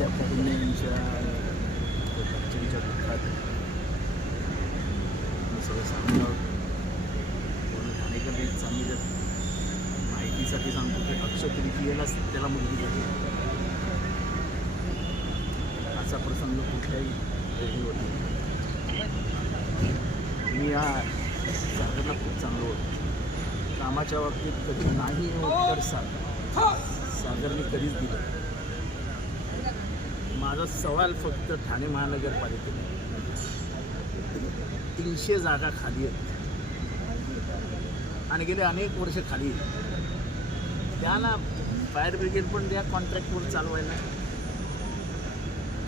आमच्या कुटुंबियांच्या घरच्यांच्या दुःखात मी सगळं सांगणार म्हणून ठाणेकर आम्ही जर माहितीसाठी सांगतो की अक्षय तृतीयेलाच त्याला मुलगी झाली असा प्रसंग कुठल्याही वेळी होत नाही. मी या सागरला खूप चांगलं होतं. कामाच्या बाबतीत कधी नाही तर सागरने कधीच दिलं. माझा सवाल फक्त ठाणे महानगरपालिकेने 300 जागा खाली आहेत आणि गेले अनेक वर्ष खाली आहेत. त्यांना फायर ब्रिगेड पण द्या कॉन्ट्रॅक्टवर चालवायला.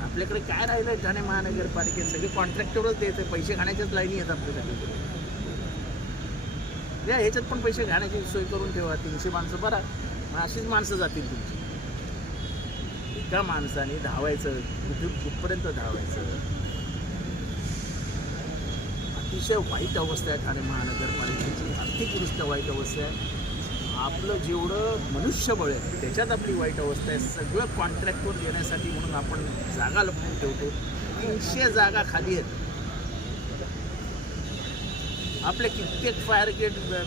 आपल्याकडे काय राहिलं आहे ठाणे महानगरपालिकेत? सगळे कॉन्ट्रॅक्टरच द्यायचे, पैसे खाण्याच्याच लाईनी आहेत आपल्याकडे. द्या ह्याच्यात पण पैसे घाण्याची सोय करून ठेवा. 300 माणसं बरा, अशीच माणसं जातील तुमची. एका माणसाने धावायचं कुठपर्यंत धावायचं? अतिशय वाईट अवस्था आहे ठाणे महानगरपालिकेची. आर्थिकदृष्ट्या वाईट अवस्था आहे. आपलं जेवढं मनुष्यबळ आहे त्याच्यात आपली वाईट अवस्था आहे. सगळं कॉन्ट्रॅक्टवर देण्यासाठी म्हणून आपण जागा लपवून ठेवतो. 300 जागा खाली आहेत. आपले कित्येक फायर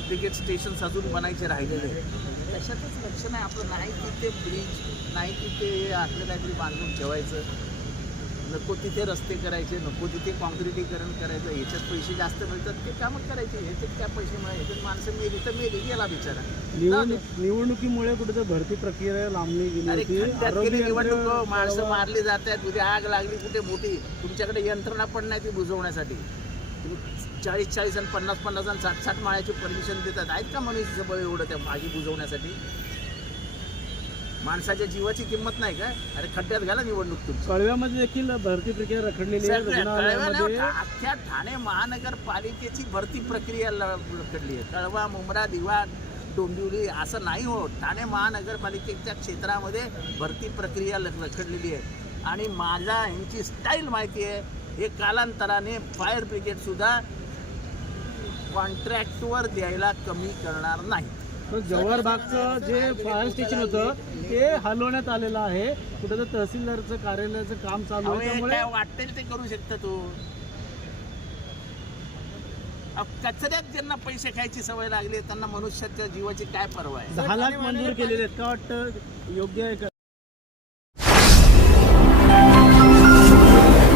ब्रिगेड स्टेशन्स अजून बनायचे राहिलेले आहेत. त्याच्यातच लक्ष नाही आपलं. नाही तिथे ब्रिज, नाही तिथे आपलं काहीतरी बांधून ठेवायचं, नको तिथे रस्ते करायचे, नको तिथे कॉन्क्रिटीकरण करायचं. ह्याच्यात पैसे जास्त मिळतात ते कामं करायचे. ह्याच्यात काय पैसे मिळाले? ह्याच्यात माणसं मेली तर मेली, गेला बिचारा. निवडणुकीमुळे कुठे भरती प्रक्रिया लांबली गेली होती. निवडणूक माणसं मारली जात आहेत. उद्या आग लागली कुठे मोठी, तुमच्याकडे यंत्रणा पण नाही ती बुजवण्यासाठी. तुम्ही 40-40 आणि 50-50 आणि 60-60 माळ्याची परमिशन देतात. आहेत का मनुष्यबळ एवढं त्या आगी बुजवण्यासाठी? माणसाच्या जीवाची किंमत नाही का? अरे खड्ड्यात घाला निवडणूक तुमची. कळव्यामध्ये देखील भरती प्रक्रिया रखडलेली आहे. अख्ख्या ठाणे महानगरपालिकेची भरती प्रक्रिया रखडली आहे. कळवा, मुंब्रा, दिवा, डोंबिवली असं नाही होत. ठाणे महानगरपालिकेच्या क्षेत्रामध्ये भरती प्रक्रिया रखडलेली आहे. आणि माझा ह्यांची स्टाईल माहिती आहे. हे कालांतराने फायर ब्रिगेड सुद्धा कॉन्ट्रॅक्टवर द्यायला कमी करणार नाही. जव्हार बागचं जे फायर स्टेशन होतं ते हलवण्यात आलेलं आहे. कुठं तर तहसीलदारचं कार्यालयाचं काम चालू आहे. त्यामुळे वाटेल ते करू शकता. तो कचऱ्यात ज्यांना पैसे खायची सवय लागली त्यांना मनुष्याच्या जीवाची काय परवा आहे? 10 लाख मंजूर केलेले आहेत का? वाटतं योग्य आहे का?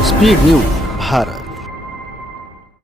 Speed news Bharat.